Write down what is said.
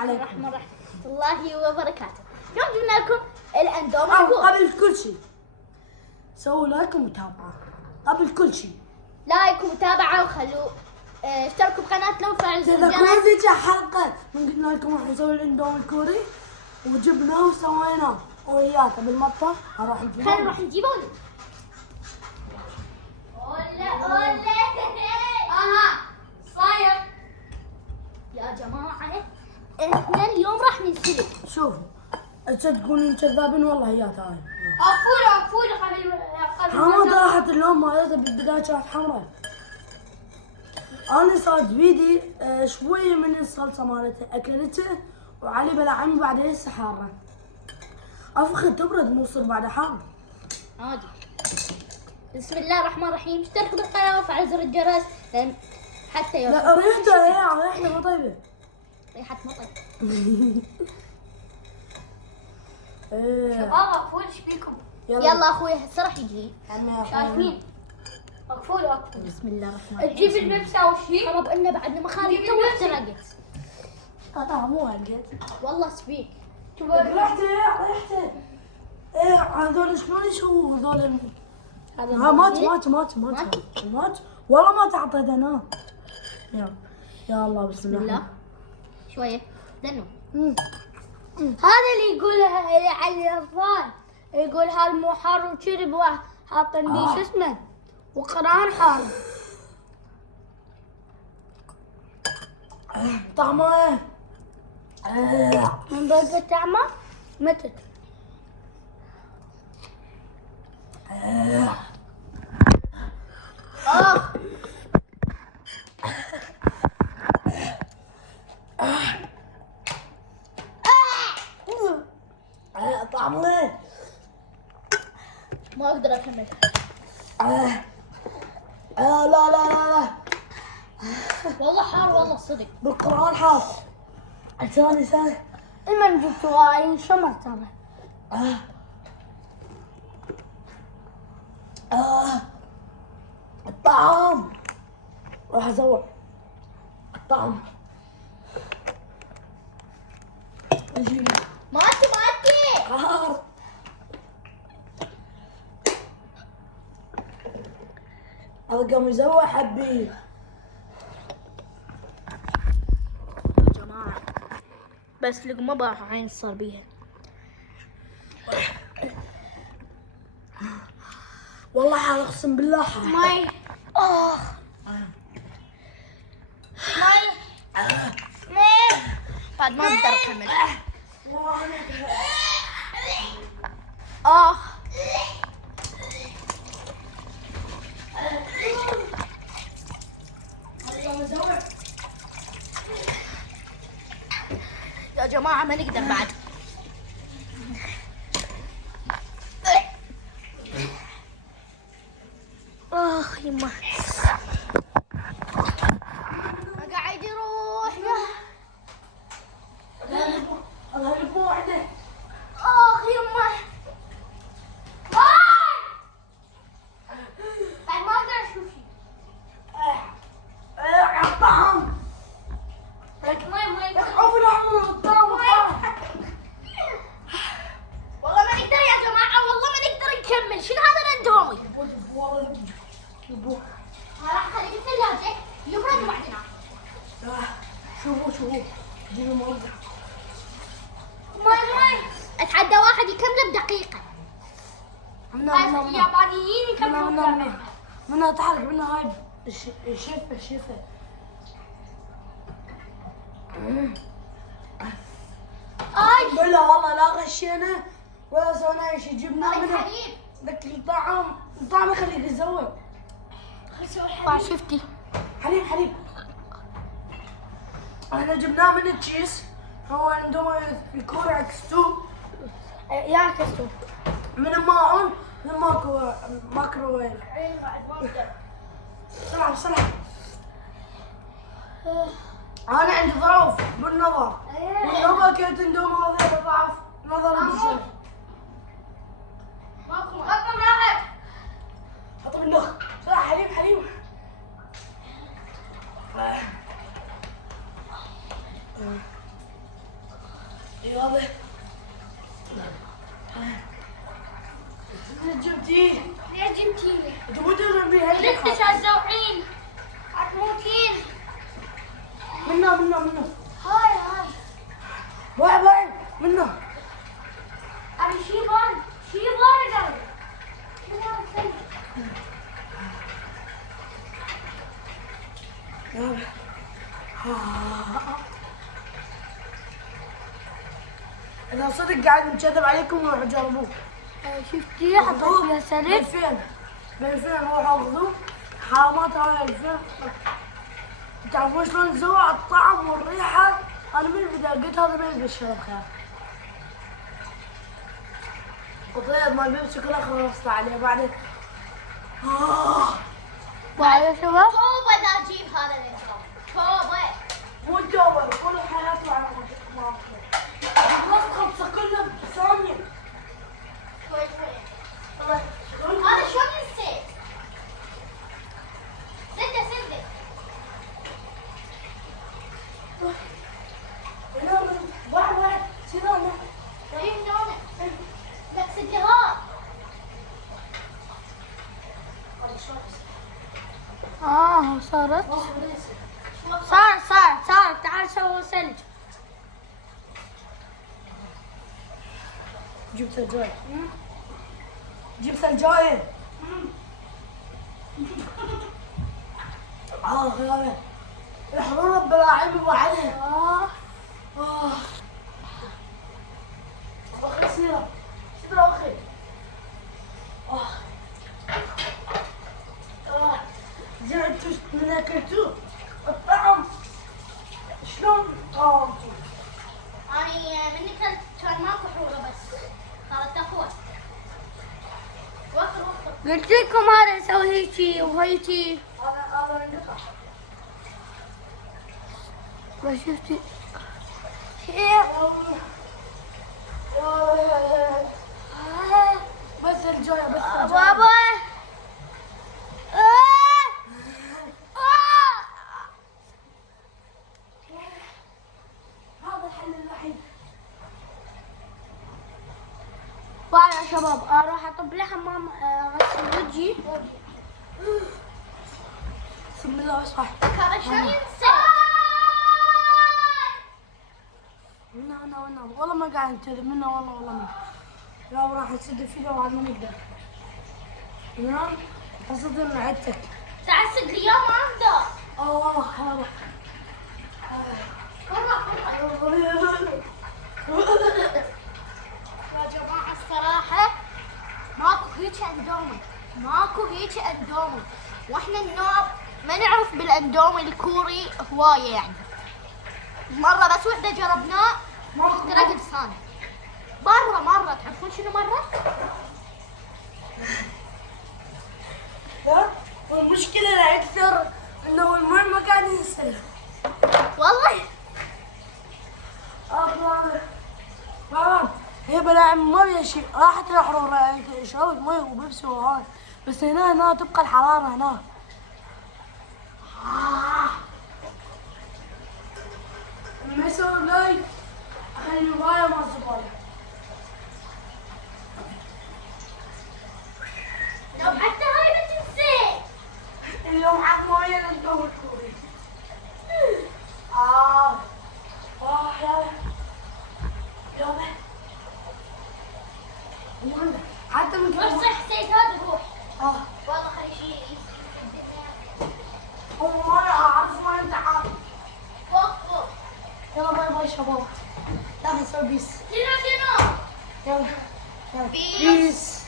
عليكم ورحمة الله وبركاته. اليوم جبنا لكم الاندومي الكوري. قبل كل شيء سووا لايك ومتابعة قبل كل شيء. لايك ومتابعة وخلوا اشتركوا بقناتنا وفعلوا زر تذكرون الجرس. ذيك حلقة من قلنا لكم راح نسوي الاندومي الكوري وجبناه وسويناه وياك بالمطبخ. خلينا نروح نجيبه ولا اها صاير يا جماعة. احنا اليوم راح ننسلق. شوفوا تصدقون كذابين والله هي هاي اقفولوا قبل حمد راحت اللون مالتها بالبداية كانت حمراء. انا صارت بيدي شوية من الصلصة مالتها اكلتها وعلي بلا عمي بعدين هسه حارة. افخذ تبرد مو تصير بعدها حار. عادي. بسم الله الرحمن الرحيم. اشتركوا بالقناة وفعلوا زر الجرس لان حتى لا ريحتها مو طيبة. ريحة مطر. ايه اقفول ايش بيكم؟ يلا اخوي هسه راح يجي. شايفين؟ اقفول بسم الله الرحمن الرحيم. تجيب اللبس او شيء؟ خرب إلنا بعدنا مخالي جيبي تو اللبس. احترقت. مو هلقت. والله سبيك. ريحته ايه هذول شلون يسووا هذول هذا مات والله ما تعطيت انا. يا الله بسم بسم الله. الله. شوية دنو. هذا اللي يقول على الاطفال يقول هالمو حار وشرب حاطين لي شو اسمه وقران حار. طعمه من ضيق طعمه متت. طعمه ما اقدر اكمل. لا والله حار والله صدق. بالقرآن حاط. ثاني المن جبتوا هاي شمر ترى. الطعم راح ازور الطعم. ماتي قهر. هذا قام يزوع حبي. يا جماعة بس لقمة بقى عين صار بيها. والله حار اقسم بالله حار. ماي بعد ما اقدر اكمل. يا جماعة ما نقدر بعد. يما قاعد يروح. الله يرفع عنه. يما بعد ما اقدر اشوف شيء. الطعم لك ماي عفوا عمره الطعم. والله ما نقدر يا جماعة والله ما نقدر نكمل. شنو هذا الاندومي؟ راح اخليه بالثلاجة يبرد وبعدين شوفوا جيبوا موزع. ماي اتحدى واحد يكمله بدقيقة. اليابانيين يكملون. منها تحرك منها هاي الشفة. بالله والله لا غشينا ولا سوينا اي شيء. جبنا منها حليب. ذاك الطعم يخليك تزوق. شفتي حليب احنا جبناه من التشيز. هو عندهم الكوري عكستوه يا كستو من الماعون مايكروويف. بسرعة انا عندي ظروف بالنظر والنظر كنت اندوم هذا ضعف نظر بالشمس. رقم واحد. حط بالنخ بسرعة حليب. يلا جبتيه ليش جبتيني؟ تبغى بيها ليش هالزوعين؟ هتموتين. منه هاي باي منه أبي شي بارد أبي. يلا اذا صدق قاعد نكذب عليكم روحوا جربوه. شفتي حطيت فيها سلك. ب2000 روحوا خذوه. حرامات هاي 2000. تعرفون شلون زوع الطعم والريحه؟ انا من البدايه قلت هذا ما يبي الشرب خيار. وطيب مال بيبسي كله خلصت عليه بعدين. وعلى يا شباب توبة دا اجيب هذا الانسان. توبة. مو الدول كل حياته على ما خلص كله بثانيه. شوي الله هذا شلون نسيت؟ سده. واحد سيرانه. ايه نونة. لا سدها. صارت صار تعال سوي ثلج. جبت الجاي. جبت الجاي. يا الحرورة بلاعب وعليه. اخي سيرة اخي. زعلتوا من اكلتوه الطعم شلون طعمتوا؟ اني مني كان ماكو حورة بس صارت اقوى. وفر. قلت لكم هذا يسوي هيجي وهيجي. هذا انقطع. بس شفتي بس الجاية بس الجاية. بابا هذا الحل الوحيد. باي يا شباب اروح اطب لي حمام اغسل وجهي. بسم الله اصحى. كان شلون ينسى؟ منا والله ما قاعد نكذب منا والله ما. لا راح نسد فيه وعاد ما نقدر. نعم قصدي ان عدتك. تعال سد لي اياه ما اقدر. هذا. يا جماعة الصراحة ماكو هيك اندومي. واحنا النوب ما نعرف بالاندومي الكوري هواية يعني. مرة بس وحدة جربناه احترق لساني. مرة تعرفون شنو مرة؟ لا والمشكلة الأكثر إنه الماء ما قاعد ينسى. والله بابا هي بلا ما فيها شيء. راحت الحرورة شربت مي وبيبسي وهاي بس هنا تبقى الحرارة هنا. ما يسوي لايك خلي الهواية مع الزبالة. لو حتى هاي ما تنسى. اليوم حق مويه للجو الكوري. يلا حتى من روح صح حسيت هذا روح. اه والله خلي شيء هو انا اعرف ما انت عارف. فوق. يلا باي باي شباب. لا نسوي بيس. شنو؟ يلا بيس. بيس.